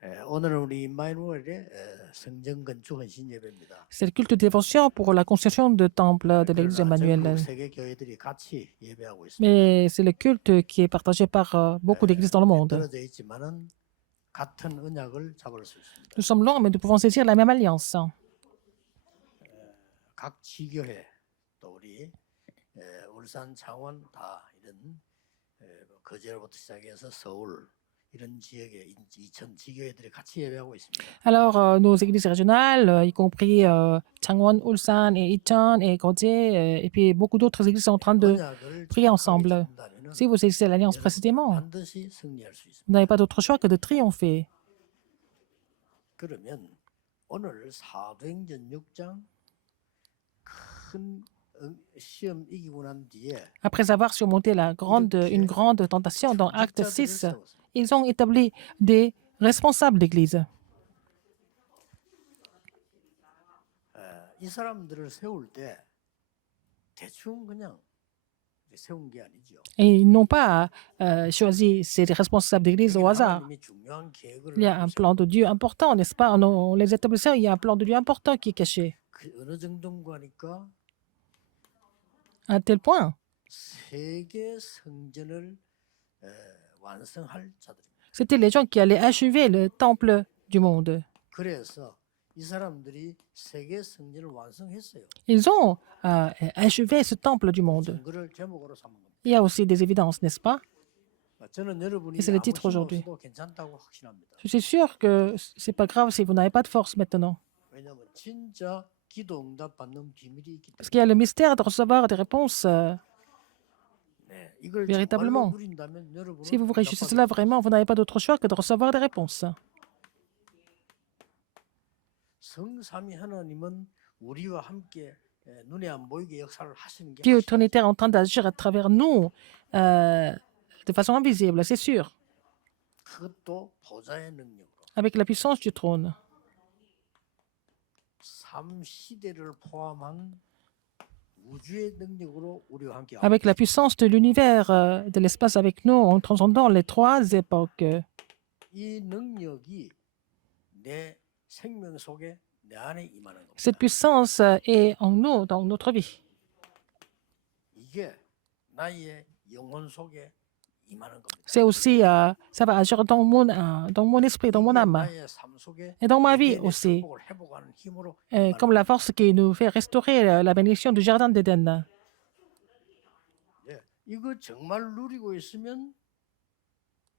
오늘은 우리 임마누엘의 성전 건축 헌신 예배입니다. C'est le culte de dévotion pour la construction de temple de l'église 그러나 전국 Emmanuel. 세계 교회들이 같이 예배하고 있습니다. Mais c'est le culte qui est partagé par beaucoup d'églises dans le monde. 떨어져 있지만은 같은 언약을 잡을 수 있습니다. Nous sommes loin, mais nous pouvons saisir la même alliance. 각 지교회 또 우리 울산, 창원 다 이런 거제로부터 시작해서 서울 이런 지역에 2천 지교회들이 같이 예배하고 있습니다. Alors, nos églises régionales, y compris Changwon, Ulsan et Icheon et Gyeonggi, et puis beaucoup d'autres églises sont en train de 언약을 prier 정확하게 ensemble. 잡는다면은 Si vous saisissez l'alliance 여러분 précisément, 반드시 승리할 수 있습니다. vous n'avez pas d'autre choix que de triompher. 그러면 오늘 사도행전 6장 큰 시험 이기고 난 뒤에 Après avoir surmonté une grande tentation dans Acte 6, 중직자들을 세웠습니다. ils ont établi des responsables d'église. 이 사람들을 세울 때 대충 그냥 세운 게 아니죠. Et ils n'ont pas choisi ces responsables d'église au hasard. 하나님이 중요한 계획을 Il y a un plan de Dieu important, n'est-ce pas? En les établissant, il y a un plan de Dieu important qui est caché. 그 어느 정도인가 하니까 À tel point, 세계 성전을 완성할 자들입니다. c'était les gens qui allaient achever le temple du monde. 그래서 이 사람들이 세계 성전을 완성했어요. Ils ont achevé ce temple du monde. 증거를 제목으로 삼은 겁니다. Il y a aussi des évidences, n'est-ce pas? 저는 여러분이 Et c'est le 아무 titre 힘 aujourd'hui. 없어도 괜찮다고 확신합니다. Je suis sûr que c'est pas grave si vous n'avez pas de force maintenant. 왜냐하면 진짜 기도 응답 받는 비밀이 있기 Parce 때문에. qu'il y a le mystère de recevoir des réponses. 네, 이걸 Véritablement. 정말로 누린다면 여러분은 Si vous vous réjouissez 응답받을 cela, 수 vraiment, vous n'avez pas d'autre choix que de recevoir des réponses. 성삼위 하나님은 우리와 함께 눈에 안 보이게 역사를 하시는 게 Dieu 확실합니다. Trinitaire est en train d'agir à travers nous de façon invisible, c'est sûr, 그것도 보좌의 능력으로 avec la puissance du trône. 3시대를 포함한 우주의 능력으로 우리와 함께 하고 Avec la puissance de l'univers, de l'espace avec nous, en transcendant les trois époques. 이 능력이 내 생명 속에 내 안에 임하는 겁니다. Cette puissance est en nous, dans notre vie. 이게 나의 영혼 속에 임하는 겁니다. C'est aussi, ça va agir dans mon esprit, dans mon 이게 âme, 나의 삶 속에 et dans ma vie 에덴의 aussi, 축복을 회복하는 힘으로 comme la force qui nous fait restaurer la bénédiction du jardin d'Éden. 예, 이거 정말 누리고 있으면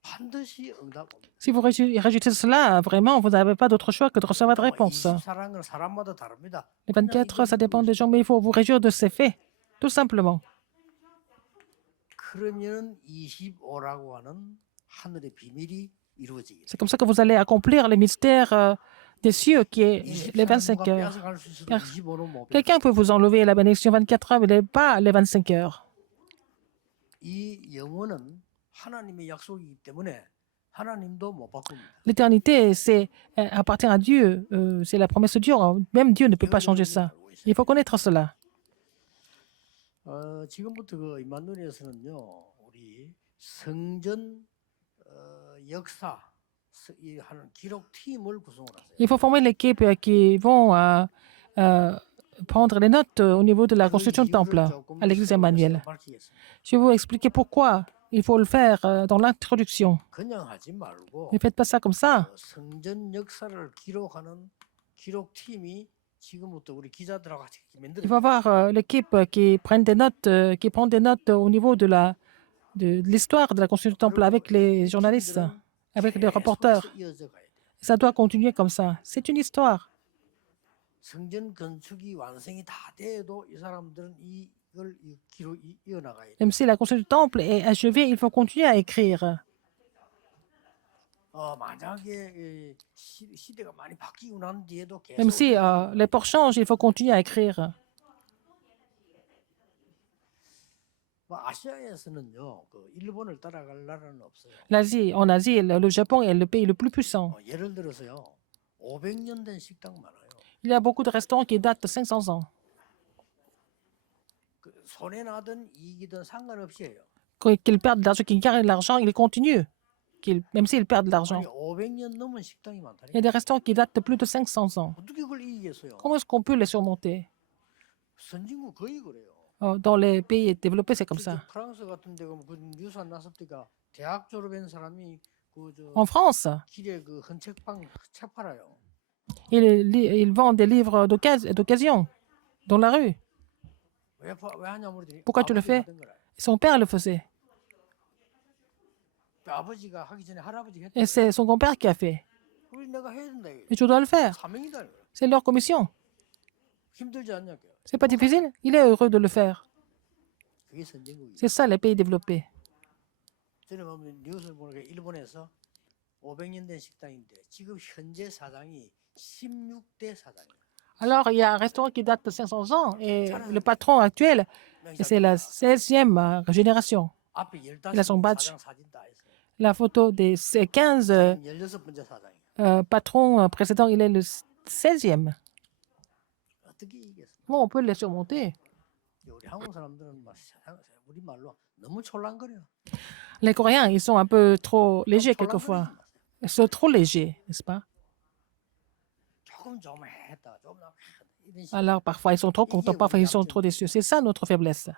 반드시 응답 옵니다. Si vous réjouissez cela, vraiment, vous n'avez pas d'autre choix que de recevoir des réponses. 24는 사람마다 다릅니다. Les 24 heures, ça dépend des gens, mais il faut vous réjouir de ces faits, tout simplement. 그러면 25라고 하는 하늘의 비밀이 이루어지게. C'est comme ça que vous allez accomplir le mystère des cieux, qui est les 25 heures. 뺏어갈 수 있어도 25는 못 뺏어. Quelqu'un peut vous enlever la bénédiction 24 heures, mais pas les 25 heures. 이 영혼은 하나님의 약속이기 때문에 하나님도 못 바꿉니다. L'éternité, appartient à Dieu. C'est la promesse de Dieu. Même Dieu ne peut pas changer ça. Il faut connaître cela. 지금부터 그 임마누엘에서는요, 우리 성전 역사 이 하는 기록 팀을 구성을 하세요. Il faut former l'équipe qui vont prendre les notes au niveau de la construction du temple à l'église Emmanuel. Je vais vous expliquer pourquoi il faut le faire dans l'introduction. 그냥 하지 말고 Ne faites pas ça comme ça. 성전 역사를 기록하는 기록 팀이 지금부터 우리 기자들하고 같이 만들어. Il faut avoir l'équipe qui prend des notes au niveau de l'histoire de la construction du temple avec les journalistes, avec les reporters. Ça doit continuer comme ça. C'est une histoire. 성전 건축이 완성이 다 돼도 이 사람들은 이걸 기록 이어나가야 돼. Même si la construction du temple est achevée, il faut continuer à écrire. 만약에 시대가 많이 바뀌고 난 뒤에도 계속 Même si l'époque change, il faut continuer à écrire. 아시아에서는요, 그 일본을 따라갈 나라는 없어요. En Asie, le Japon est le pays le plus puissant. 예를 들어서요, 500년 된 식당 많아요. Il y a beaucoup de restaurants qui datent de 500 ans. 손해 나든 이익이든 상관없이 해요. Qu'ils perdent de l'argent, qu'ils gagnent de l'argent, ils continuent. Même s'ils perdent de l'argent. 아니 500년 넘은 식당이 Il y a 많다니까. des restaurants qui datent de plus de 500 ans. 어떻게 그걸 이기겠어요? Comment est-ce qu'on peut les surmonter? 선진국 거의 그래요. Dans les pays développés, c'est comme ça. 프랑스 같은 데 가면 그 뉴스 안 났을 때가 대학 졸업한 사람이 그저 En France, 길에 그 헌책방 책 팔아요. ils vendent des livres d'occasion dans la rue. 왜 하냐면 그랬더니 Pourquoi tu le 아버지가 fais? 하던 거라. Son père le faisait. 아버지가 하기 전에 할아버지가 했다. Et c'est son grand-père qui a fait. 우리 내가 해야 된다 이거. Et tu dois le faire. 사명이다 이거. C'est leur commission. 힘들지 않냐? C'est pas difficile. Il est heureux de le faire. 그게 선진국이에요. C'est ça, les pays développés. 저는 보면 뉴스를 보니까 일본에서 500년 된 식당인데 지금 현재 사장이 16대 사장이에요. Alors, il y a un restaurant qui date de 500 ans et le patron actuel, c'est la 16e génération. 앞에 Il a son 15명 badge. 사장 사진 다 있어요. La photo des 15 16번째 사장이에요. patrons précédents, il est le 16e. 어떻게 이겠어? Bon, on peut les surmonter. 우리 한국 사람들은 막 우리 말로 너무 촐랑거려. Les Coréens, ils sont un peu trop légers 촐랑거리지 quelquefois. 마세요. Ils sont trop légers, n'est-ce pas? 조금 좀 했다, 좀 했다. 이런 식으로. Alors, parfois, ils sont trop contents, parfois, ils sont trop déçus. C'est ça notre faiblesse.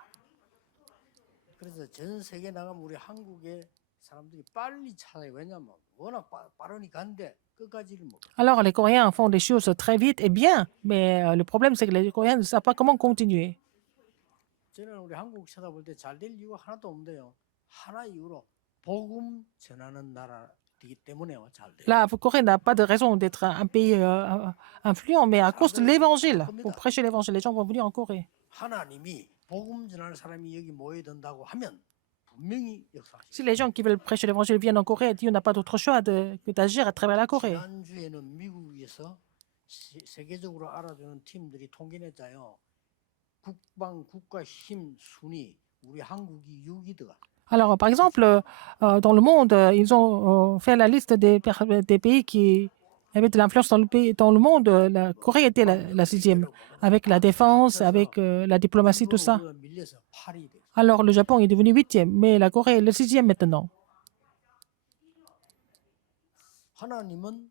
그래서 전 세계 나가면 우리 한국의 사람들이 빨리 찾아요. 왜냐면 워낙 빠르니까 한데 끝까지를 못. Alors, les Coréens font des choses très vite et bien, mais le problème, c'est que les Coréens ne savent pas comment continuer. 저는 우리 한국 쳐다볼 때 잘 될 이유가 하나도 없는데요. 하나 이유로 복음 전하는 나라이기 때문에요. 잘 돼요. La Corée n'a pas de raison d'être un pays influent, mais à cause de l'évangile. Pour prêcher l'évangile, les gens vont venir en Corée. 하나님이 복음 전하는 사람이 여기 모여든다고 하면 분명히 역사하시죠. Si les gens qui veulent prêcher l'évangile viennent en Corée, Dieu n'a pas d'autre choix que d'agir à travers la Corée. 지난주에는 미국에서 세계적으로 알아주는 팀들이 통계냈자요. 국가 힘 순위 우리 한국이 6위더라. Alors, par exemple, dans le monde, ils ont fait la liste des pays qui avaient de l'influence dans le monde. La Corée était la 6e, avec la défense, avec la diplomatie, tout ça. 밀려서 8위 됐어요. Alors, le Japon est devenu 8e, mais la Corée est le 6e maintenant. 하나님은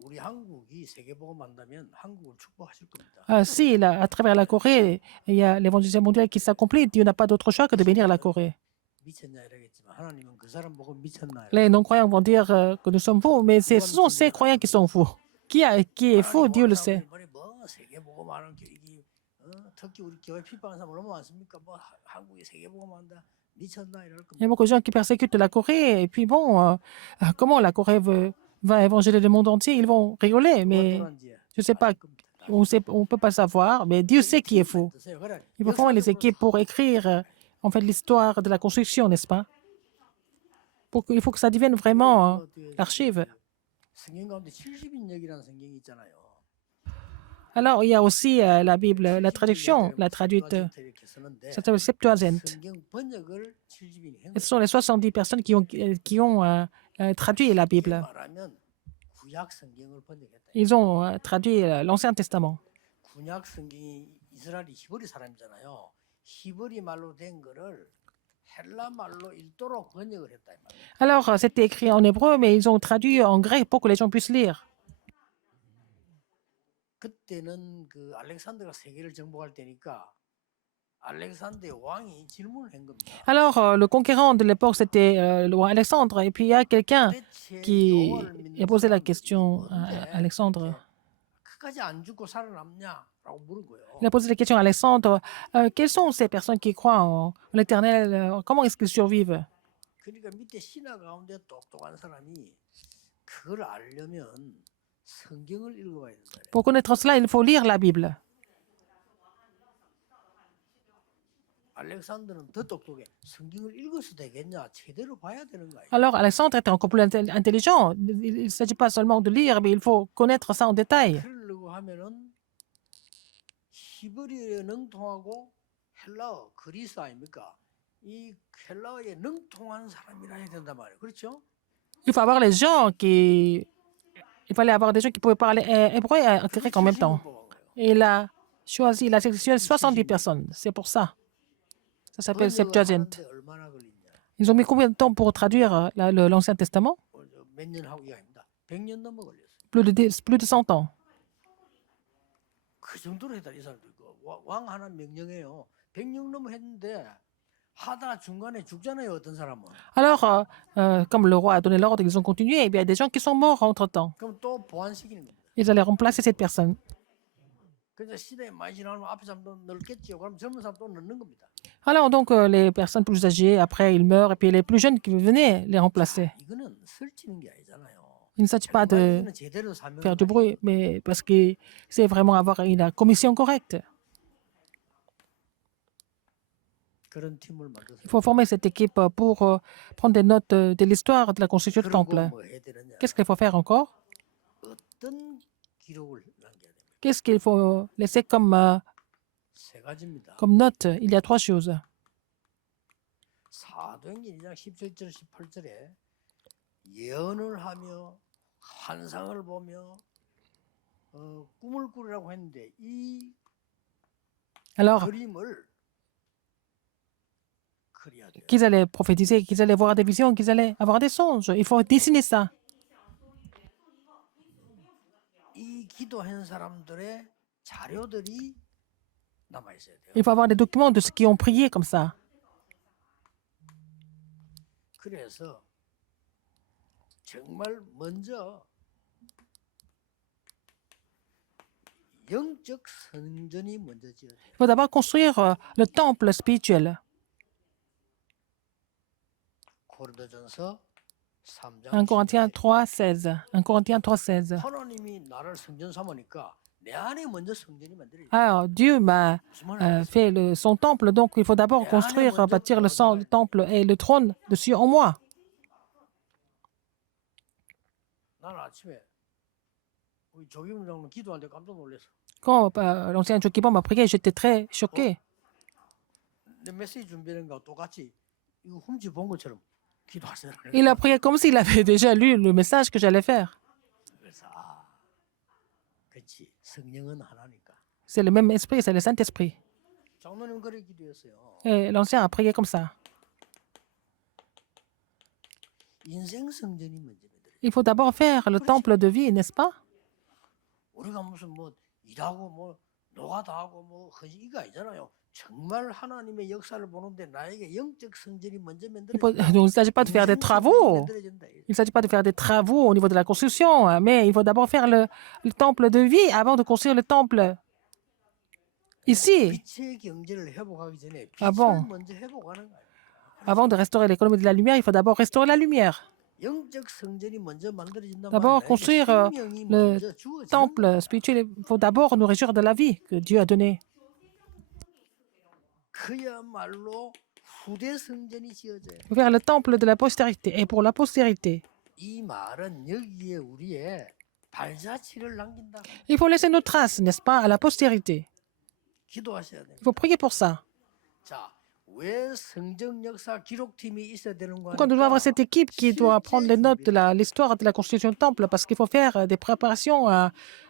우리 한국이 세계복음 한다면 한국을 축복하실 겁니다. Si, à travers la Corée, il y a l'évangile mondial qui s'accomplit, Dieu n'a pas d'autre choix que de bénir la Corée. 미쳤냐 이러겠지만 하나님은 그 사람 보고 미쳤나. Les non-croyants vont dire que nous sommes fous, mais ce sont ces croyants qui sont fous. Qui est faux, Dieu le sait. 뭐 세계복음 하는 교육이 특히 우리 교회 핍박하는 사람 얼마나 많습니까? 뭐 한국이 세계복음 한다. 미쳤나 이럴 Il y a 겁니다. beaucoup de gens qui persécutent la Corée, et puis bon, comment la Corée va évangéliser le monde entier? Ils vont rigoler, mais je ne sais pas, on ne peut pas savoir, mais Dieu sait qui est faux. Il faut former les équipes pour écrire en fait l'histoire de la construction, n'est-ce pas? Il faut que ça devienne vraiment l'archive. 성경 가운데 70인역이라는 성경이 있잖아요. Alors, il y a aussi la Bible, la traduction, la traduite, 이렇게 쓰는데 ça s'appelle Septuagint. 성경 번역을 70인이 한 Et ce sont les 70 personnes qui ont traduit la Bible. 말하면 구약 성경을 번역했다. Ils ont traduit l'Ancien Testament. 구약 성경이 이스라엘이 히브리 사람이잖아요. 히브리 말로 된 거를 헬라 말로 읽도록 번역을 했다 이 말이에요. Alors, c'était écrit en hébreu, mais ils ont traduit en grec pour que les gens puissent lire. 그때는 그 알렉산더가 세계를 정복할 때니까 알렉산더의 왕이 질문을 한 겁니다. Alors, le conquérant de l'époque, c'était le roi Alexandre. Et puis, il y a quelqu'un 도대체 qui 여호와를 믿는 a posé la 사람들이 question 뭔데 à Alexandre. 끝까지 안 죽고 살아남냐라고 물은 거예요. Il a posé la question à Alexandre. Quelles sont ces personnes qui croient en l'Éternel? Comment est-ce qu'ils survivent? 그러니까 밑에 신하 가운데 똑똑한 사람이 그걸 알려면 성경을 읽어봐야 된다. Pour connaître cela, il faut lire la Bible. 알렉산더는 더 똑똑해. 성경을 읽어서 되겠냐? 제대로 봐야 되는 거예요. Alors, Alexandre était encore plus intelligent. Il ne s'agit pas seulement de lire, mais il faut connaître ça en détail. 그러려고 하면은 히브리어에 능통하고 헬라어, 그리스 아닙니까? 이 헬라어에 능통한 사람이라 해야 된단 말이에요. 그렇죠? Il faut avoir les gens qui... Il fallait avoir des gens qui pouvaient parler hébreu et grec en même temps. Et il a choisi, il a sélectionné 70 personnes. C'est pour ça. Ça s'appelle Septuagint. 얼마나 걸리냐? Ils ont mis combien de temps pour traduire l'Ancien Testament? 몇 년 하고 이게 아닙니다. 100년 넘어 걸렸어요. plus de 100 ans. 그 정도로 했다 이 사람들. 왕 하나 명령해요. 100년 넘어 했는데 하다 중간에 죽잖아요. 어떤 사람은. Alors, comme le roi a donné l'ordre, ils ont continué. Eh bien, il y a des gens qui sont morts entre-temps. 그럼 또 보완시키는 겁니다. Ils allaient remplacer cette personne. 그래서 시대에 많이 지나면 앞에 사람도 늙겠지요. 그럼 젊은 사람 또 넣는 겁니다. Alors, donc, les personnes plus âgées, après, ils meurent, et puis les plus jeunes qui venaient les remplacer. 이거는 설치는 게 아니잖아요. Il ne s'agit pas 정말 de 이거는 제대로 사명을 faire du 다해야 bruit, mais parce que c'est vraiment avoir une commission correcte. 그런 팀을 만들어서 Il faut former cette équipe pour prendre des notes de l'histoire de la construction du 그리고 temple. 뭐 해야 되느냐? Qu'est-ce qu'il faut faire encore? 어떤 기록을 남겨야 됩니까? Qu'est-ce qu'il faut laisser 세 가지입니다. comme note? Il y a 3 choses. 사도행전 2장 17절 18절에 예언을 하며 환상을 보며 꿈을 꾸리라고 했는데 이 Alors, 그림을 그려야 돼요. qu'ils allaient prophétiser, qu'ils allaient voir des visions, qu'ils allaient avoir des songes. Il faut dessiner ça. 이 기도한 사람들의 자료들이 남아 있어야 돼요. Il faut avoir des documents de ceux qui ont prié comme ça. 그래서 정말 먼저 영적 성전이 먼저 지어야 돼요. Il faut d'abord construire le temple spirituel. 고린도전서 3장 1 Corinthiens 3,16. 1 Corinthiens 3,16. 하나님이 나를 성전 삼으니까 내 안에 먼저 성전이 만들어야 돼요. Alors, Dieu m'a 무슨 말이에요? fait son temple, donc il faut d'abord construire, bâtir le temple et le trône dessus en moi. 나는 아침에 우리 조기문 장로는 기도하는데 깜짝 놀랐어. Quand l'ancien Joachim m'a prié, j'étais très choqué. 내 메시지 준비하는 거하고 똑같이 이거 훔치 본 것처럼 기도하세요. Il a prié comme s'il avait déjà lu le message que j'allais faire. 그래서 그렇지 성령은 하나니까. C'est le même esprit, c'est le Saint-Esprit. 장로님 그렇게 기도했어요. Et l'ancien a prié comme ça. 인생 성전이 먼저 만들어요. Il faut d'abord faire le temple de vie, n'est-ce pas? 우리가 무슨 뭐 일하고 뭐 노가다 하고 뭐 허지 이거 아니잖아요. 정말 하나님의 역사를 보는데 나에게 영적 성전이 먼저 Donc, 만들어진다. il ne s'agit pas de faire des 인생 성전이 travaux. 만들어진다. Il ne s'agit pas de faire des travaux au niveau de la construction, mais il faut d'abord faire le temple de vie avant de construire le temple ici, 빛의 경제를 회복하기 전에 아, 빛을 bon. 먼저 회복하는 거예요. avant de restaurer l'économie de la lumière. Il faut d'abord restaurer la lumière. 영적 성전이 먼저 만들어진다면 D'abord 나에게 construire 생명이 le 먼저 주어지는 temple 거예요. spirituel. Il faut d'abord nous réjouir de la vie que Dieu a donnée. 그야말로 후대 성전이 지어져요. Il faut faire le temple de la postérité. Et pour la postérité, 이 말은 여기에 우리의 발자취를 남긴다. il faut laisser nos traces, n'est-ce pas, à la postérité. 기도하셔야 돼요. Il faut prier pour ça. 자, 왜 성전 역사 기록팀이 있어야 되는 거 Pourquoi nous devons avoir cette équipe qui doit prendre les notes de l'histoire de la construction du temple? Parce qu'il faut faire des préparations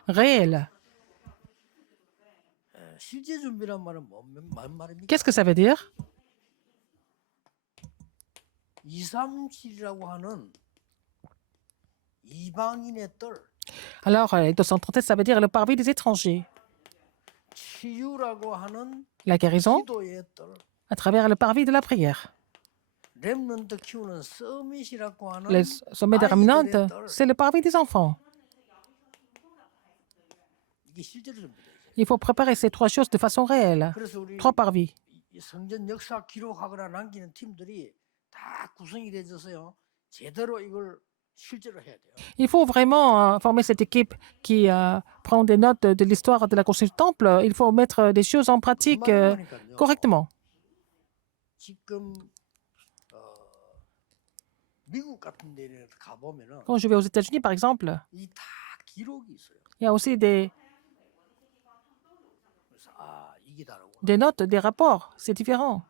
réelles. 실제 준비란 말은 뭔 말입니까? Qu'est-ce que ça veut dire? 237이라고 하는 이방인의 뜰, Alors, 237, ça veut dire le parvis des étrangers. 치유라고 하는 La guérison 기도의 뜰, à travers le parvis de la prière. 렘넌트 키우는 서밋이라고 하는 Le sommet des Raminantes, 아이들의 뜰. c'est le parvis des enfants. 이게 실제로 준비돼요. Il faut préparer ces 3 choses de façon réelle. 그래서 우리 3 parvis. 이 성전 역사 기록하거나 남기는 팀들이 다 구성이 돼져서요. 제대로 이걸 실제로 해야 돼요. Il faut vraiment former cette équipe qui prend des notes de l'histoire de la construction du temple. Il faut mettre des choses en pratique 그만하니까요. correctement. 지금 미국 같은 데를 가보면은 Quand je vais aux États-Unis, par exemple, 이 다 기록이 있어요. il y a aussi 그래서 이게 다르고. des notes, des rapports. C'est différent.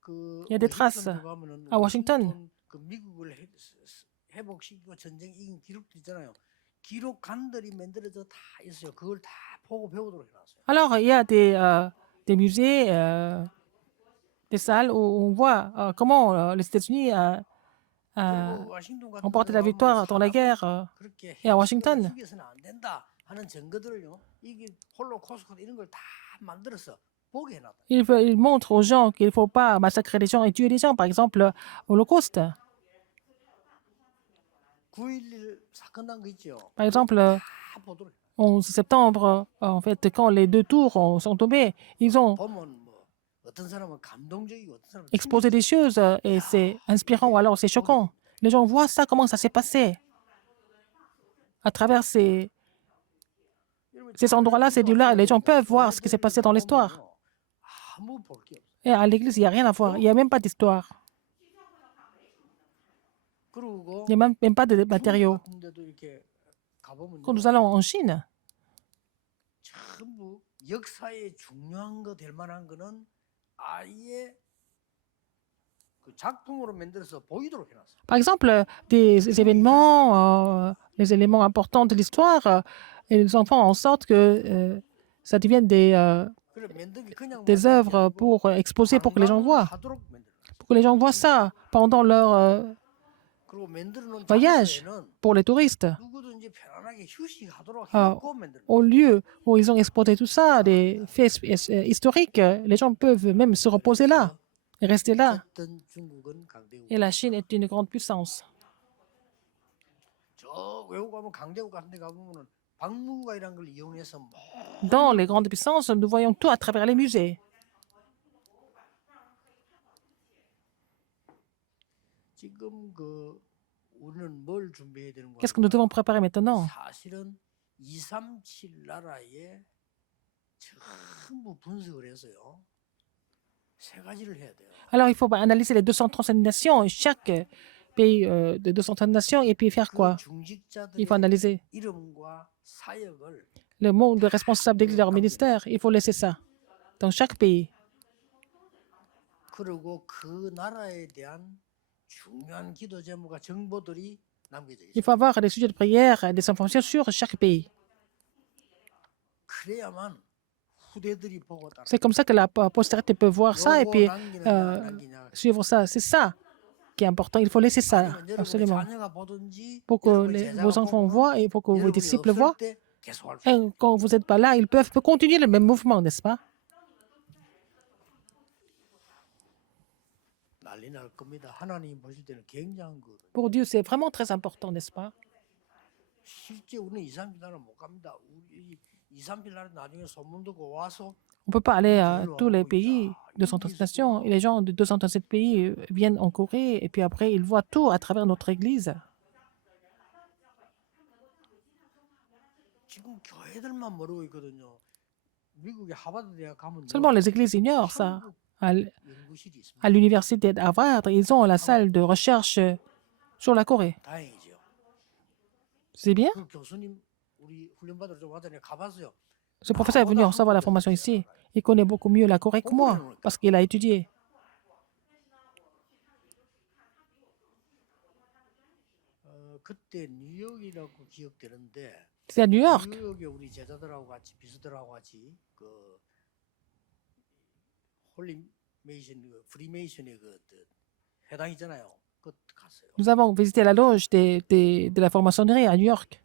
그 Il y a des traces. 워싱턴 가면은 À Washington. 워싱턴 그 미국을 회복시키고 전쟁 이긴 기록도 있잖아요. 기록관들이 만들어져 다 있어요. 그걸 다 보고 배우도록 해놨어요. Alors, il y a des musées, des salles où on voit comment les États-Unis a 그리고 워싱턴 같은 remporté la 데로 victoire dans la guerre 그렇게 et à 핵실험을 Washington. 죽여서는 안 된다 하는 증거들을요. 이게 홀로코스트 이런 걸 다 만들어서 보게 해놨다. Il montre aux gens qu'il ne faut pas massacrer les gens et tuer les gens, par exemple, l'Holocauste. 9.11 사건 난 거 있죠. Par exemple, 다 보도를 해요. 11 septembre, en fait, quand les deux tours sont tombés, ils ont 보면 뭐 어떤 사람은 감동적이고 어떤 사람은 exposé des choses et c'est inspirant ou alors c'est choquant. Les gens voient ça, comment ça s'est passé. À travers ces endroits-là, ces lieux-là, les gens peuvent voir ce qui s'est passé dans l'histoire. 아무 볼 게 없어. Et à l'église, il n'y a rien à voir. Il n'y a même pas d'histoire. 그리고 Il n'y a même pas de 중국 matériaux. 같은 데도 이렇게 가보면요. Quand nous allons en Chine, 전부 역사에 중요한 거 될 만한 거는 아예 그 작품으로 만들어서 보이도록 해놨어. par exemple, des événements, les éléments importants de l'histoire, ils en font en sorte que ça devienne 그래 만들기 그냥 des 만든 게 œuvres 아니고 pour exposer pour que les gens 관광을 voient. 하도록 만들어놨어. Pour que les gens voient ça pendant leur 그리고 만들어 놓은 voyage 장소에는 pour les touristes. 누구든지 편안하게 휴식하도록 Ah, 해놓고 만들어. Au lieu où ils ont exporté tout ça, des faits historiques, les gens peuvent même se reposer là et rester là. 어떤 중국은 강대국. Et la Chine est une grande puissance. 저 외국 가면 강대국 같은 데 가보면은 박물관이라는 걸 이용해서 뭐 Dans les grandes puissances, nous voyons tout à travers les musées. 지금 그 우리는 뭘 준비해야 되는 거야? Qu'est-ce que nous devons préparer maintenant? 사실은 237 나라에 전부 분석을 해서요. 세 가지를 해야 돼요. Alors, il faut analyser les 237 nations, chaque pays de 237 nations, et puis faire 그 quoi? Il faut 중직자들의 analyser 이름과 사역을 le monde de responsable d'église, leur ministère. Il faut laisser ça dans chaque pays. 그리고 그 나라에 대한 중요한 기도 제목과 정보들이 남겨져 Il 있어요. faut avoir des sujets de prière, des informations sur chaque pays. 그래야만 후대들이 보고 따라. C'est comme ça que la postérité peut voir ça et puis 남기느냐 안 남기냐. suivre ça. C'est ça qui est important. Il faut laisser ça, 아니면 여러분의 absolument. 자녀가 보든지 Pour que 여러분의 제자가 vos enfants 보거나 voient et pour que vos 여러분이 disciples 없을 voient. 때 계속할 수 Et 있어요. quand vous n'êtes pas là, ils peuvent continuer le même mouvement, n'est-ce pas? 난리 날 겁니다. 하나님 보실 때는 굉장한 거거든요. Pour Dieu, c'est vraiment très important, n'est-ce pas? 실제 우리는 2, 3일 나라 못 갑니다. 우리 2, 3일 나라 나중에 소문 듣고 와서 On ne peut pas aller à tous les pays de 137 nations. Et les gens de 237 pays viennent en Corée et puis après, ils voient tout à travers notre église. 지금 교회들만 모르고 있거든요. 미국의 하버드 대학 가면 Seulement les églises ignorent ça. À 연구실이 있습니다. l'université d'Harvard, ils ont la salle de recherche sur la Corée. 다행이죠. C'est bien. 그 교수님 우리 훈련 받으러 좀 왔더니 가봤어요. Ce professeur est venu recevoir la formation ici. Il connaît beaucoup mieux la Corée que moi parce qu'il a étudié. 그때 뉴욕이라고 기억되는데 C'est à New York. 뉴욕에 우리 제자들하고 같이 비서들하고 같이 그 홀리 메이션 프리메이션의 그 회당 있잖아요. 그 갔어요. Nous avons visité la loge de la franc-maçonnerie à New York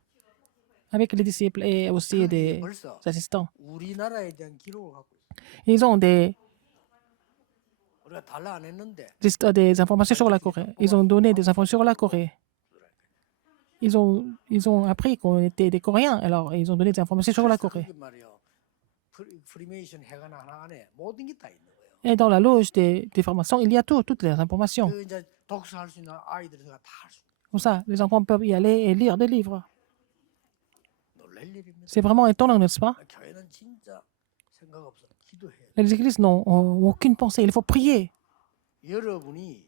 avec les disciples et aussi 그게 des 벌써 assistants. 우리나라에 대한 기록을 갖고 있어요. Ils ont 우리가 달라 안 했는데 des informations sur la Corée. Ils ont donné des informations sur la Corée. Ils ont appris qu'on était des Coréens, alors ils ont donné des informations sur la Corée. 그게 말이요. 프리메이션 회관 하나 안에 모든 게 다 있는 거예요. Et dans la loge des formations, il y a tout, toutes les informations. 그 이제 독서할 수 있는 아이들이 다 할 수. Comme ça, les enfants peuvent y aller et lire des livres. 놀랄 일입니다. C'est vraiment étonnant, n'est-ce pas? 교회는 진짜 생각 없어. 기도해야 돼. Les églises n'ont aucune pensée. Il faut prier. 여러분이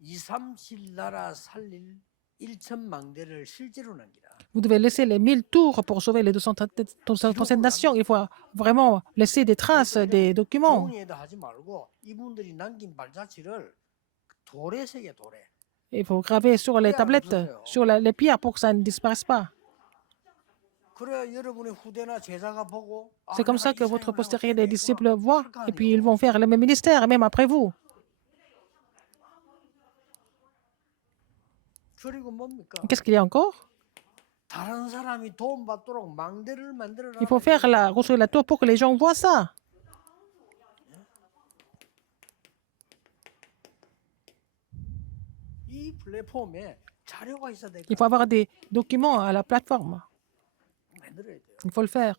237 나라 살릴 1천만 대를 실제로 남기라. Vous devez laisser les 1000 tours pour sauver les 237 nations. Il faut vraiment laisser des traces, des documents. 종이에다 하지 말고 이분들이 남긴 발자취를 돌에 새겨 돌에. Il faut graver sur les tablettes, sur les pierres pour que ça ne disparaisse pas. 그래 여러분의 후대나 제자가 보고 C'est comme ça que votre postérieur des disciples voient et puis ils vont vont faire le même ministère, même après vous. 그리고 뭡니까? Qu'est-ce qu'il y a encore? 다른 사람이 도움 받도록 망대를 만들어 Il faut faire construire la tour pour que les gens voient ça. 이 플랫폼에 자료가 있어야 될 Il 거 faut avoir des documents à la plateforme. 만들어야 돼요. Il faut le faire.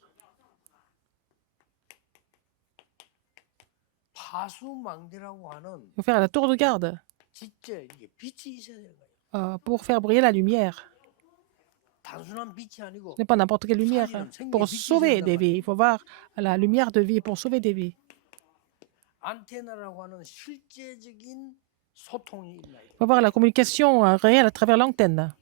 파수망대라고 하는 Il faut faire la tour de garde 진짜 이게 빛이 있어야 되는 거예요. pour faire briller la lumière. 단순한 빛이 아니고 Ce n'est pas n'importe quelle lumière. Pour sauver des vies, il faut voir la lumière de vie pour sauver des vies. 안테나라고 하는 실제적인 소통이 있나요? Il faut voir la communication réelle à travers l'antenne.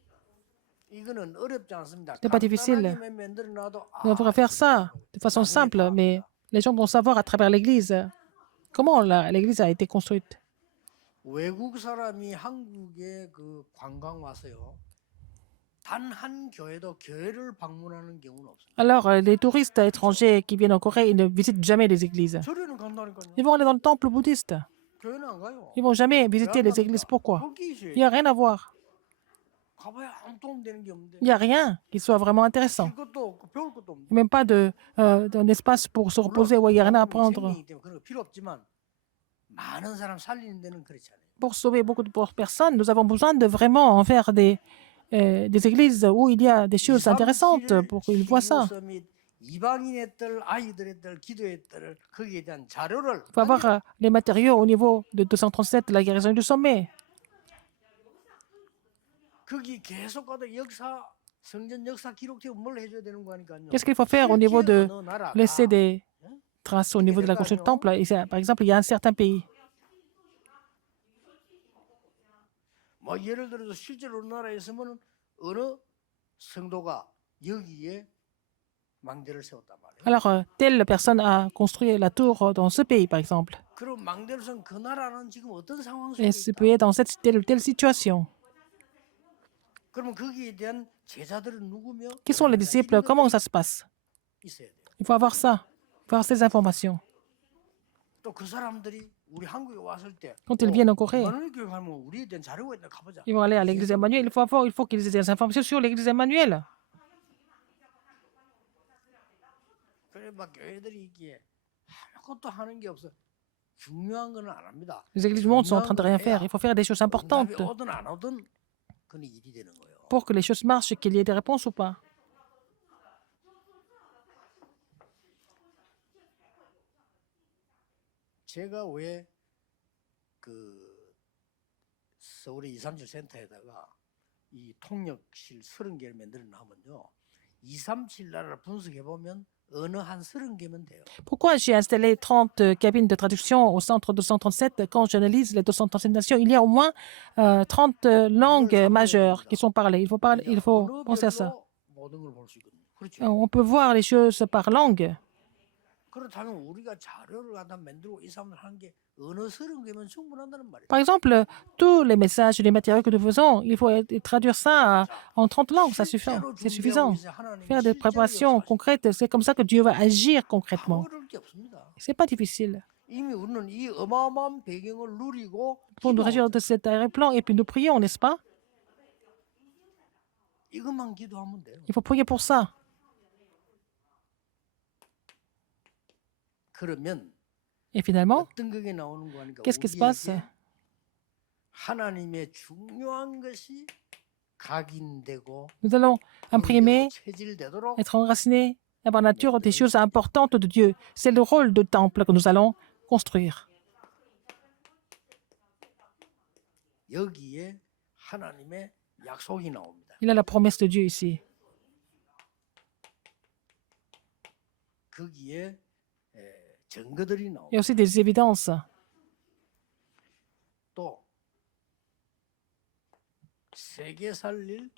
이거는 어렵지 않습니다. C'est pas difficile. 간단하게만 만들어놔도 On devrait faire ça de façon simple, mais les gens vont savoir à travers l'Église comment l'Église a été construite. 외국 사람이 한국에 그 관광 와서요. 단 한 교회도 교회를 방문하는 경우는 없습니다. Alors, les touristes étrangers qui viennent en Corée, ils ne visitent jamais les églises. 저리는 간다니까요. Ils vont aller dans le temple bouddhiste. 교회는 안 가요. Ils vont jamais visiter les églises. Pourquoi? 거기 Il n'y a rien à voir. 가봐야 아무 도움 되는 게 없는데. Il n'y a rien qui soit vraiment intéressant. 쉴 것도 없고 배울 것도 없는데. Même pas d'un espace pour se reposer où il n'y a rien à apprendre. 생명이기 때문에 그런 거 필요 없지만 많은 사람 살리는 데는 그렇지 않아요. Pour sauver beaucoup de personnes, nous avons besoin de vraiment en faire des églises où il y a des choses intéressantes pour qu'ils voient ça. 이방인의 딸, 아이들의 딸, 기도의 딸을 거기에 대한 자료를 Il faut avoir les matériaux au niveau de 237, la guérison du sommet. 거기 계속 가도 역사 성전 역사 기록되고 뭘 해줘야 되는 거 아니까요. Qu'est-ce qu'il faut faire au niveau de laisser des traces au niveau de la construction du temple? Par exemple, il y a un certain pays. 뭐 예를 들어서 실제로 우리나라에 있으면 어느 성도가 여기에 망대를 세웠단 말이에요. Alors, telle personne a construit la tour dans ce pays, par exemple. 그럼 망대를 세운 그 나라는 지금 어떤 상황 속에 Et ce 있다. pays est dans cette telle ou telle situation. 그러면 거기에 대한 제자들은 누구며 Qui sont les disciples? Comment ça se passe? 있어야 돼요. Il faut avoir ça. Il faut avoir ces informations. 또 그 사람들이 우리 한국에 왔을 때 Quand ils viennent en Corée, 만원의 교회 가면 우리에 대한 자료가 있나 가보자. ils vont aller à l'église Emmanuel. Il faut qu'ils aient des informations sur l'église Emmanuel. 그래 막 교회들이 있기에 아무것도 하는 게 없어. 중요한 거는 안 합니다. Les églises du monde sont en train de rien faire. Il faut faire des choses importantes 응답이 오든 안 오든 그건 일이 되는 거예요. pour que les choses marchent et qu'il y ait des réponses ou pas. 제가 왜 그 서울의 237 센터에다가 이 통역실 30개를 만들어 놨면요. 237 나라를 분석해 보면 어느 한 30개면 돼요. Pourquoi j'ai installé 30 cabines de traduction au centre 237? Quand j'analyse les 237 nations, il y a au moins 30 langues majeures qui sont parlées. Il faut penser à ça. 모든 걸 볼 수 있거든요. 그렇죠. On peut voir les choses par langue. 그렇다면 우리가 자료를 갖다 만들고 이 사람들 하는 게 어느 30개면 충분한다는 말이에요. Par exemple, tous les messages et les matériaux que nous faisons, il faut traduire ça en 30 langues, ça suffit. C'est suffisant. Faire des préparations concrètes, c'est comme ça que Dieu va agir concrètement. 어려울 게 없습니다. C'est pas difficile. 이미 우리는 이 어마어마한 배경을 누리고 Pour nous réjouir de cet arrière-plan et puis nous prions, n'est-ce pas? 이것만 기도하면 돼요. Il faut prier pour ça. 그러면 Et finalement, 어떤 것이 나오는 거 아니까 qu'est-ce qui se passe? 하나님의 중요한 것이 각인되고 Nous allons imprimer, 체질되도록 être enracinés par nature des choses importantes de Dieu. C'est le rôle de temple que nous allons construire. 여기에 하나님의 약속이 나옵니다. Il y a la promesse de Dieu ici. 거기에 증거들이 Il y a 나옵니다. aussi des évidences. 또 세계 살릴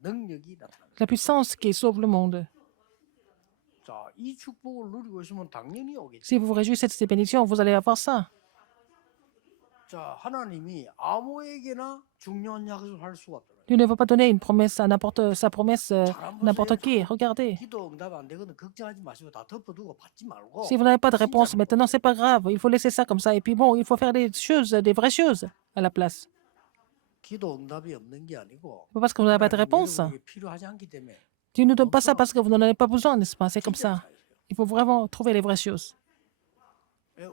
능력이 나타납니다. La puissance qui sauve le monde. 자, 이 축복을 누리고 있으면 당연히 오겠죠. Si vous vous réjouissez de ces bénédictions, vous allez avoir ça. 자, 하나님이 아무에게나 중요한 약속을 할 수가 없잖아요. Dieu ne veut pas donner une promesse à sa promesse à n'importe qui. Regardez. 기도 응답 안 되거든 걱정하지 마시고 다 덮어두고 받지 말고. Si vous n'avez pas de réponse maintenant, c'est pas grave. Il faut laisser ça comme ça. Et puis bon, il faut faire des choses, des vraies choses à la place. 기도 응답이 없는 게 아니고 C'est pas parce que vous n'avez pas de 하나님 réponse. 여러분에게 필요하지 않기 때문에 Dieu ne donne pas ça parce que vous n'en avez pas besoin, n'est-ce pas? C'est comme 진짜로 ça. 찾으세요. Il faut vraiment trouver les vraies choses. 예,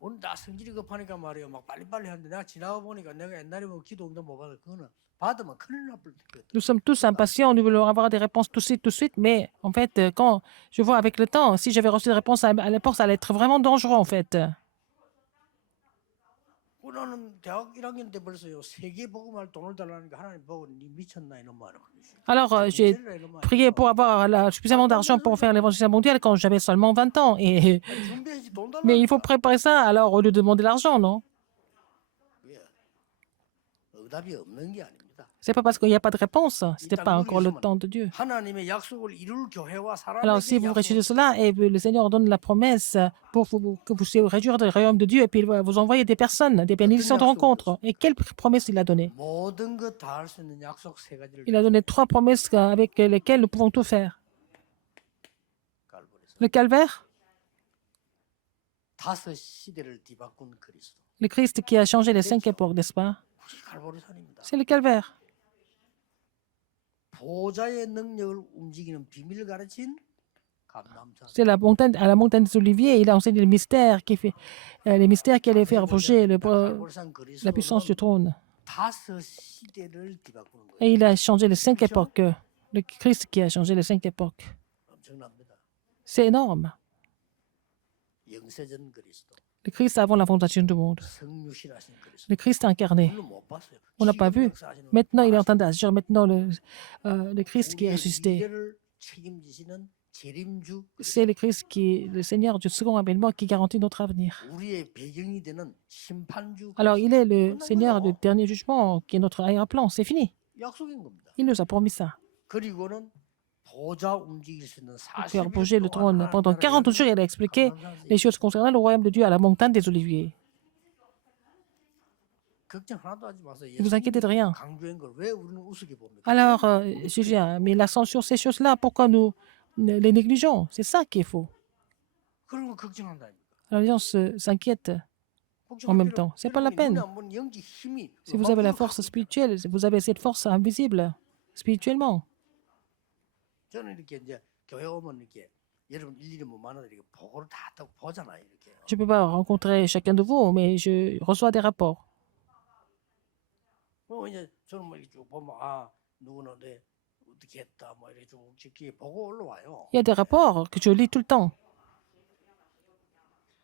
오늘 나 성질이 급하니까 말이에요. 막 빨리빨리 하는데 내가 지나가 보니까 내가 옛날에 뭐 기도 응답 못 받아 그거는 받으면 큰일 날 뻔했거든. Nous sommes tous impatients, nous voulons avoir des réponses tout de suite, mais en fait, quand je vois avec le temps, si j'avais reçu des réponses à l'époque, ça allait être vraiment dangereux, en fait. 나는 대학 1학년 때 벌써요. 세계 복음할 돈을 달라니까 하나님 보고 니 미쳤나 이놈 말을. Alors, j'ai prié pour avoir suffisamment d'argent pour faire l'évangile mondial quand j'avais seulement 20 ans. 준비해야지 돈 Mais il faut 달라니까. préparer ça, alors, au lieu de demander l'argent, non? 예. 응답이 없는 게 아닙니다. C'est pas parce qu'il n'y a pas de réponse, c'était pas encore le temps de Dieu. 하나님의 약속을 이룰 교회와 Alors, si 사람에게 vous réussissez 약속을 cela et le Seigneur donne la promesse pour que vous puissiez réjouir du royaume de Dieu et puis il va vous envoyer des personnes, des bénédictions de rencontre. Et quelle promesse il a donné? 모든 것 다 할 수 있는 약속 세 가지를 Il a donné 3 promesses avec lesquelles nous pouvons tout faire. 갈보리에서 Le calvaire, 5 시대를 뒤바꾼 그리스도. le Christ qui a changé les 5 époques, n'est-ce pas? 그게 갈보리산입니다. C'est le calvaire. 보좌의 능력을 움직이는 비밀을 가르친 감람산. C'est la montagne, à la montagne des Oliviers, il a enseigné les mystères qui allaient faire bouger 갈보리산 la puissance du trône. 5 시대를 뒤바꾸는 거예요. Et il a changé les 5 époques. Le Christ qui a changé les 5 époques. 엄청납니다. C'est énorme. 영세전 그리스도, Le Christ avant la fondation du monde. 성육신하신 그리스도. Le Christ incarné. 물론 못 봤어요. On n'a pas 지금 vu. 역사하시는 Maintenant, il est en train d'agir. Maintenant, le Christ qui est 우리의 ressuscité. 미래를 책임지시는 재림주, C'est le Christ qui est le Seigneur du second avènement qui garantit notre avenir. 우리의 배경이 되는 심판주. Alors, il est le 끝난 Seigneur du 거예요. dernier jugement qui est notre arrière-plan. C'est fini. 약속인 겁니다. Il nous a promis ça. 그리고는 보좌 움직일 수 있는 Faire 40일 bouger le trône. 동안 Pendant 40 jours, il a expliqué les choses concernant le royaume de Dieu à la montagne des Oliviers. 걱정 하나도 하지 마세요. Ne vous inquiétez de rien. 강조한 걸 왜 우리는 우습게 봅니까? Alors, je viens, mais la censure, ces choses-là, pourquoi nous les négligeons? C'est ça qui est faux. 그런 거 걱정한다니까. Alors, les gens s'inquiètent en même temps. C'est pas la peine. Si vous avez la force spirituelle, vous avez cette force invisible spirituellement. 저는 이렇게 이제 교회 오면 이렇게 여러분 일일이 뭐 많아도 이렇게 보고를 다 보잖아요. 이렇게. Je ne peux pas rencontrer chacun de vous, mais je reçois des rapports. 뭐 이제 저는 뭐 이렇게 쭉 보면 아 누구는 내 어떻게 했다 뭐 이렇게 쭉 이렇게 보고 올라와요. Il y a des rapports que je lis tout le temps.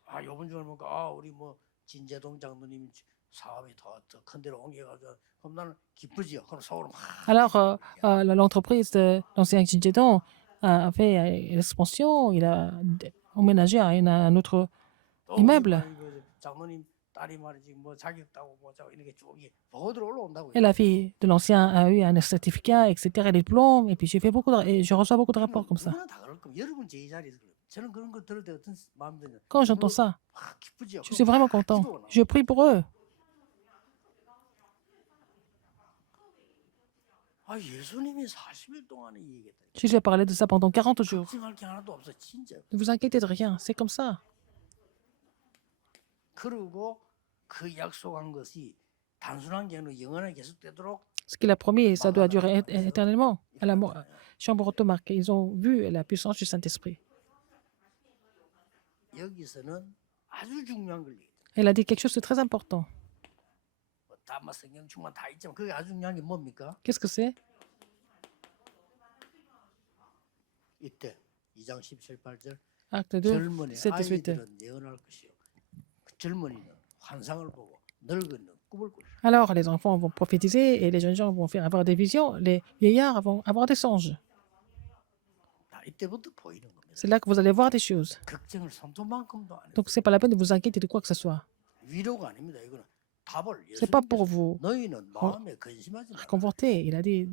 아 요번 주에 보니까 아 우리 뭐 진재동 장로님 사업이 더큰 데로 옮겨가서 그럼 나는 기쁘지요. 그럼 서울 막. Alors, l'entreprise de l'ancien Xinjiang a fait l'expansion, il a emménagé à un autre 또 immeuble. 우리 그 장로님 딸이 말이지 뭐 자격 따고 뭐 자고 이렇게 쭉 보고들 올라온다고요. Et la fille de l'ancien a eu un certificat, etc., des diplômes, et puis et je reçois beaucoup de rapports comme ça. 누구나 다 그럴 겁니다. 여러분 제 자리에서 그래요. 저는 그런 거 들을 때 어떤 마음 드냐. Quand j'entends ça, 아, 기쁘지요. je suis vraiment content. Je prie pour eux. 아 예수님이 40일 동안에 이 얘기했다. Jésus a parlé de ça pendant 40 jours. 걱정할 게 하나도 없어 진짜. Ne vous inquiétez de rien, c'est comme ça. 그리고 그 약속한 것이 단순한 게 아니라 영원하게 계속되도록 Ce qu'il a promis, ça doit durer éternellement. À la chambre automarque, ils ont vu la puissance du Saint-Esprit. 여기서는 아주 중요한 걸 얘기해요. Elle a dit quelque chose de très important. 다마 성경 충만 다 있지만 그게 아주 중요한 게 뭡니까? Qu'est-ce que c'est? 이때 2장 17, 18절 Acte 2, 젊은이 7 et 8. 아이들은 예언할 것이요 그 젊은이는 환상을 보고 늙은이는 꿈을 꿀. Alors, les enfants vont prophétiser et les jeunes gens vont faire avoir des visions. Les vieillards vont avoir des songes. 다 이때부터 보이는 겁니다. C'est là que vous allez voir des choses. 걱정을 손톱만큼도 안 해요. Donc, c'est pas la peine de vous inquiéter de quoi que ce soit. 위로가 아닙니다. 이거는 답을 C'est pas pour vous 너희는 마음에 근심하지 마라. réconforter. Il a dit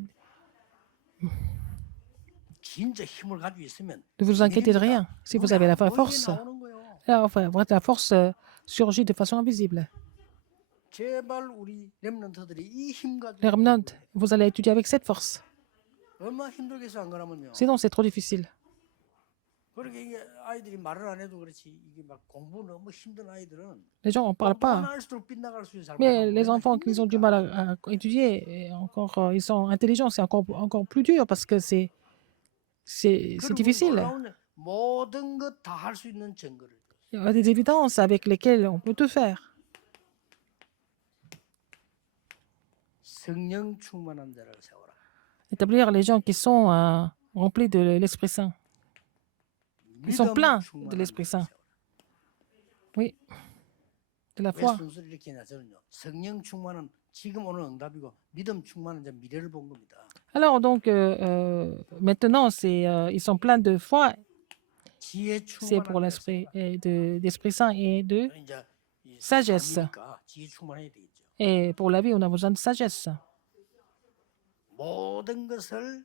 진짜 힘을 가지고 있으면 de vous inquiéter de rien. Si vous avez la vraie force, 나오는 거예요. enfin, la force surgit de façon invisible. 제발 우리 렘넌트들이 이 힘 가지고 Les remnants, vous allez étudier avec cette force. 얼마나 힘들겠어 안 그러면요. Sinon, c'est trop difficile. 그러게 이게 아이들이 말을 안 해도 그렇지 이게 막 공부 너무 힘든 아이들은 Les gens n'en parlent 공부만 pas. 할수록 빗나갈 수 있는 Mais 잘못하면 les 얼마나 enfants qui ont du mal 힘드니까. à étudier, et encore, ils sont intelligents, c'est encore plus dur parce que c'est 그리고 difficile. 놀라운 모든 것 다 할 수 있는 증거를 줬어요. Il y a des évidences avec lesquelles on peut tout faire. 성령 충만한 자를 세워라. Établir les gens qui sont remplis de l'Esprit Saint. Ils sont 믿음 pleins de 충만한 l'Esprit 자를 Saint. 세워라. Oui, de la 왜 foi. 순서를 이렇게 했냐 저는요. 성령 충만은 지금 오늘 응답이고 믿음 충만한 자 미래를 본 겁니다. Alors donc, maintenant, ils sont pleins de foi, 지혜 c'est pour 충만한 자를 l'Esprit 세워라. et d'Esprit Saint et de 이제 이 sagesse. 삶이니까 지혜 충만해야 되겠죠. Et pour la vie, on a besoin de sagesse. 모든 것을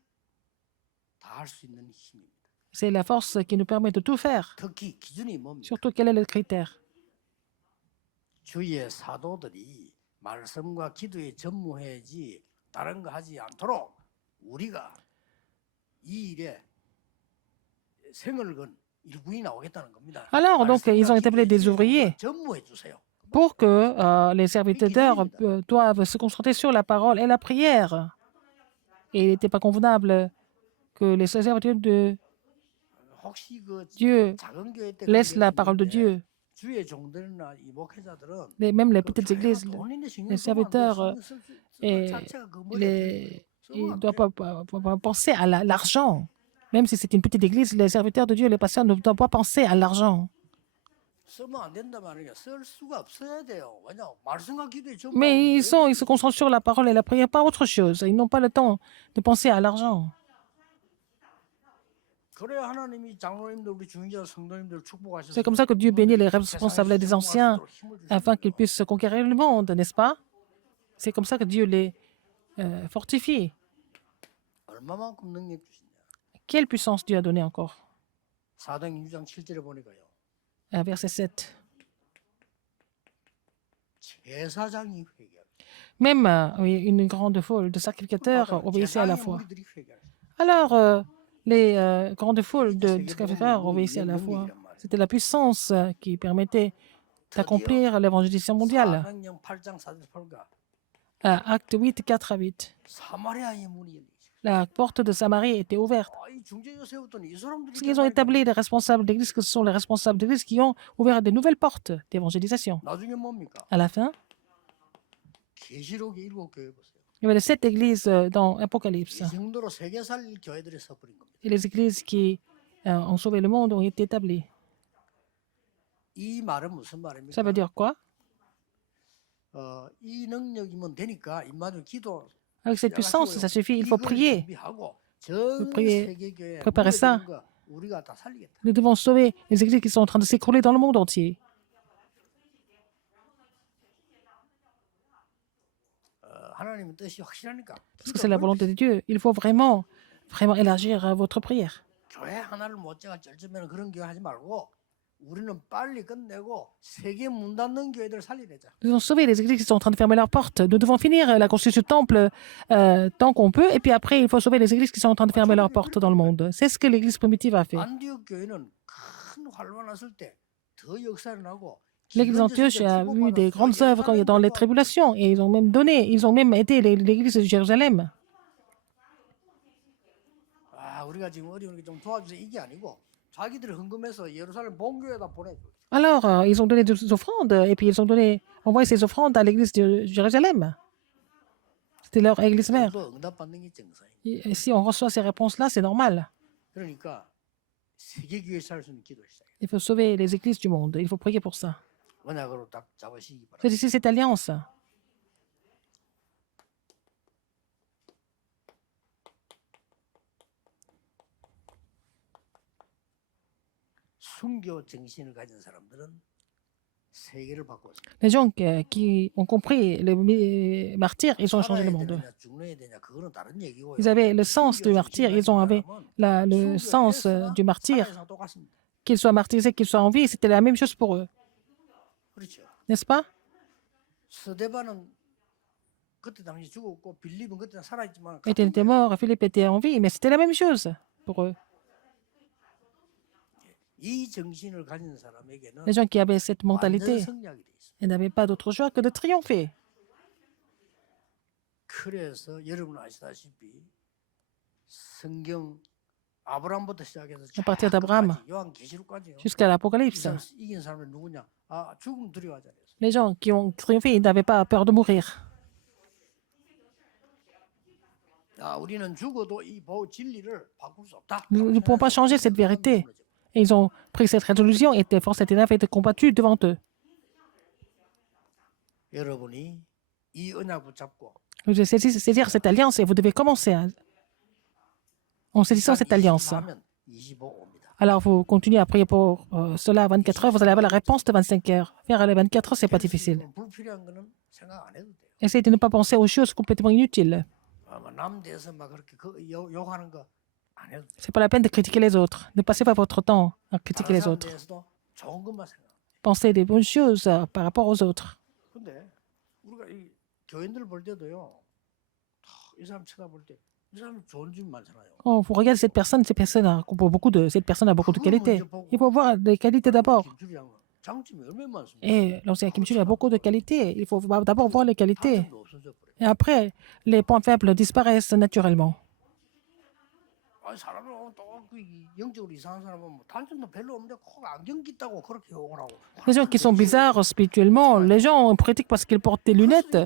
다 할 수 있는 힘입니다. C'est la force qui nous permet de tout faire. 특히 기준이 뭡니까? Surtout, quel est le critère? 주의 사도들이 말씀과 기도에 전무해야지 다른 거 하지 않도록 우리가 이 일에 생을 건 일꾼이 나오겠다는 겁니다. Alors, donc, ils ont établi des ouvriers 전무해 주세요. pour que les serviteurs doivent se concentrer sur la parole et la prière. Et il n'était pas convenable que les serviteurs de 혹시 그 Dieu 작은 교회 때 laissent la 그런 게 parole de 있는데 Dieu. 주의 종들이나 이 목회자들은 Même les 그 petites 교회가 églises, 돈인데 신경 les 쓰면 안 돼. serviteurs, 신경 쓸 et 자체가 그 머리에 들어있는 거예요. ils 쓰면 ne 안 doivent 돼. pas penser à l'argent. Même si c'est une petite église, les serviteurs de Dieu, les pasteurs ne doivent pas penser à l'argent. 쓰면 안 된다 말이야. 쓸 수가 없어야 돼요. 왜냐 말씀과 기도에 Mais 전부 ils se concentrent sur la parole et la prière, pas autre chose. Ils n'ont pas le temps de penser à l'argent. 그래야 하나님이 장로님들 우리 중직자 성도님들 축복하셔서 C'est comme ça que Dieu bénit les 세상에서 responsables des anciens 성공할 수 있도록 힘을 afin 주시는 qu'ils 거예요. puissent conquérir le monde, n'est-ce pas? C'est comme ça que Dieu les fortifie. 얼마만큼 능력 주시냐. Quelle puissance Dieu a donné encore? 사도행 6장 7절에 보니까요. Verset 7. 제사장이 회개하고 Même oui, une grande foule de sacrificateurs obéissaient à la foi. 무리들이 회개하고 Alors, les grandes foules de sacrificateurs obéissaient à la foi. C'était la puissance qui permettait d'accomplir l'évangélisation mondiale. 사도행전 8장 4절 볼까? Acte 8, 4 à 8. 사마리아의 문이 열리죠. La porte de Samarie était ouverte. 이 중직자 세웠더니 이 사람들이 Parce qu'ils ont établi les responsables d'église, que ce sont les responsables d'église qui ont ouvert de nouvelles portes d'évangélisation. 나중에 뭡니까? À la fin, 계시록의 7교회 보세요. il y avait les 7 églises dans Apocalypse. 이 정도로 세계 살릴 교회들이 서버린 겁니다. Et les églises qui ont sauvé le monde ont été établies. 이 말은 무슨 말입니까? Ça veut dire quoi? 이 능력이면 되니까 인마들 기도 Avec cette puissance, ça suffit, il faut prier. 전 prier, 세계교회 préparer ça. 무너지는 거 우리가 다 살리겠다. Nous devons sauver les églises qui sont en train de s'écrouler dans le monde entier. 하나님의 뜻이 확실하니까. Parce que c'est la volonté de Dieu. Il faut vraiment élargir votre prière. 교회 하나를 못 제가 쩔쩌면 그런 교회 하지 말고 우리는 빨리 끝내고 세계 문 닫는 교회들 살리자. Nous devons sauver les églises qui sont en train de fermer leurs portes. Nous devons finir la construction du temple tant qu'on peut. Et puis après, il faut sauver les églises qui sont en train de fermer leurs portes dans le monde. C'est ce que l'église primitive a fait. 안디옥 교회는 큰 환란 왔을 때 더 역사를 나고 L'église d'Antioche a eu des grandes œuvres quand il y a dans les tribulations. Et ils ont même aidé l'église de Jérusalem. 우리가 지금 어려운 게 좀 도와주세요 이게 아니고 자기들이 헌금해서 예루살렘 본교에다 보내줘. Alors, ils ont donné des offrandes et puis ils ont envoyé ces offrandes à l'église de Jérusalem. C'était leur église mère. 또 응답받는 게 정상이에요. Et si on reçoit ces réponses-là, c'est normal. 그러니까 세계 교회 살 수 있는 기도 시작. Il faut sauver les églises du monde. Il faut prier pour ça. 언약으로 딱 잡으시기 바랍니다. C'est ici cette alliance. 순교 정신을 가진 사람들은 세계를 바꾸었습니다. Les gens qui ont compris les martyrs, ils ont changé le monde. 되느냐 죽어야 되냐 그거는 다른 얘기고요. Ils avaient le sens du martyr, ils avaient le sens du martyr. 살아서 똑같습니다. Qu'ils soient martyrisés, qu'ils soient en vie, c'était la même chose pour eux. 그렇죠. N'est-ce pas? 스데반은 그때 당시 죽었고 빌립은 그때 살아있지만 Étienne était mort, Philippe était en vie, mais c'était la même chose pour eux. 이 정신을 가진 사람에게는 Les gens qui avaient cette 완전 mentalité, 승리하게 돼 있습니다. ils n'avaient pas d'autre choix que de triompher. 그래서 여러분 아시다시피 성경 아브라함부터 시작해서 À partir d'Abraham 요한계시록까지요. jusqu'à 이 l'Apocalypse, 사람 이긴 사람은 누구냐? 아 죽음 두려워하지 않았어요. les gens qui ont triomphé, ils n'avaient pas peur de mourir. 아 우리는 죽어도 이 진리를 바꿀 수 없다. Nous ne pouvons pas changer cette vérité. Et ils ont pris cette résolution et les forces éternelles avaient été combattues devant eux. 여러분이 이 언약 붙잡고 Vous devez saisir cette alliance et vous devez commencer en saisissant cette alliance. 하면 25 옵니다. Alors vous continuez à prier pour cela à 24 heures, vous allez avoir la réponse de 25 heures. Faire les 24 heures, ce n'est pas difficile. 불필요한 거는 생각 안 해도 돼요. Essayez de ne pas penser aux choses complètement inutiles. 남 대해서 막 그렇게 욕하는 거 안 해도 돼요. Ce n'est pas la peine de critiquer les autres. Ne passez pas votre temps à critiquer 다른 les 사람 autres. 대해서도 좋은 것만 생각. Pensez des bonnes choses par rapport aux autres. 근데 우리가 이 교인들 볼 때도요. 이 사람 쳐다볼 때 이 사람이 좋은 점 많잖아요. Quand vous regardez cette personne cette personne a beaucoup de qualités. Il faut voir les qualités d'abord. 김철이 양은 장점이 얼마나 많습니까? Et l'ancien Kim Chul a beaucoup de qualités. Il faut d'abord voir les qualités. 단점도 없어져 버려. Et après, les points faibles disparaissent naturellement. 아니 사람은 또그 영적으로 이상한 사람은 뭐 단점도 별로 없는데 꼭 안경 낀다고 그렇게 욕을 하고. Les gens qui sont bizarres spirituellement, les gens critiquent parce qu'ils portent des lunettes.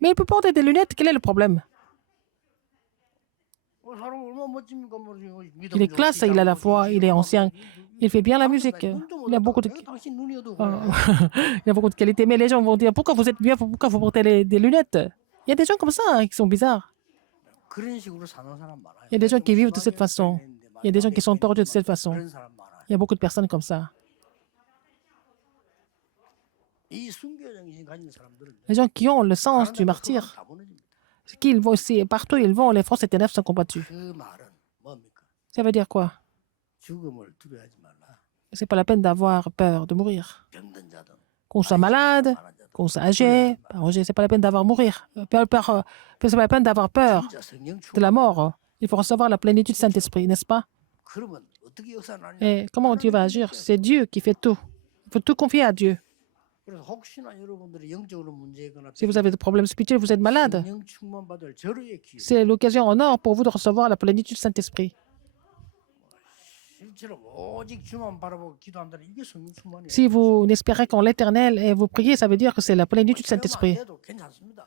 Mais il peut porter des lunettes, quel est le problème? Il est classe, il a la foi, il est ancien, il fait bien la musique, il a beaucoup de, il a beaucoup de qualités. Mais les gens vont dire, pourquoi vous êtes bien, pourquoi vous portez des lunettes? Il y a des gens comme ça qui sont bizarres. Il y a des gens qui vivent de cette façon. Il y a des gens qui sont tordus de cette façon. Il y a beaucoup de personnes comme ça. Les gens qui ont le sens du martyr, qu'ils vont aussi, partout où ils vont, les forces et ténèbres sont combattues. Ça veut dire quoi? C'est pas la peine d'avoir peur de mourir. Qu'on soit malade, qu'on soit âgé, c'est pas la peine d'avoir mourir. C'est pas la peine d'avoir peur de la mort. Il faut recevoir la plénitude du Saint-Esprit, n'est-ce pas? Et comment Dieu va agir? C'est Dieu qui fait tout. Il faut tout confier à Dieu. Si vous avez des problèmes spirituels, vous êtes malade, c'est l'occasion en or pour vous de recevoir la plénitude du Saint-Esprit. Si vous n'espérez qu'en l'Éternel et vous priez, ça veut dire que c'est la plénitude du Saint-Esprit.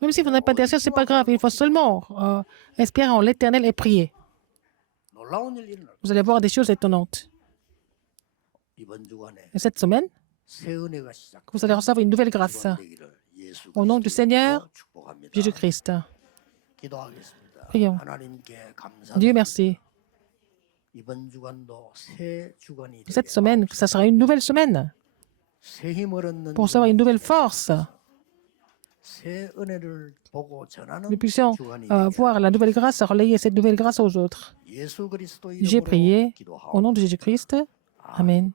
Même si vous n'êtes pas intéressé, ce n'est pas grave. Il faut seulement espérer en l'Éternel et prier. Vous allez voir des choses étonnantes. Et cette semaine, vous allez recevoir une nouvelle grâce. Au nom du Seigneur Jésus-Christ. Prions. Dieu merci. Cette semaine, ça sera une nouvelle semaine pour recevoir une nouvelle force. Nous puissions voir la nouvelle grâce, relayer cette nouvelle grâce aux autres. J'ai prié au nom de Jésus-Christ. Amen.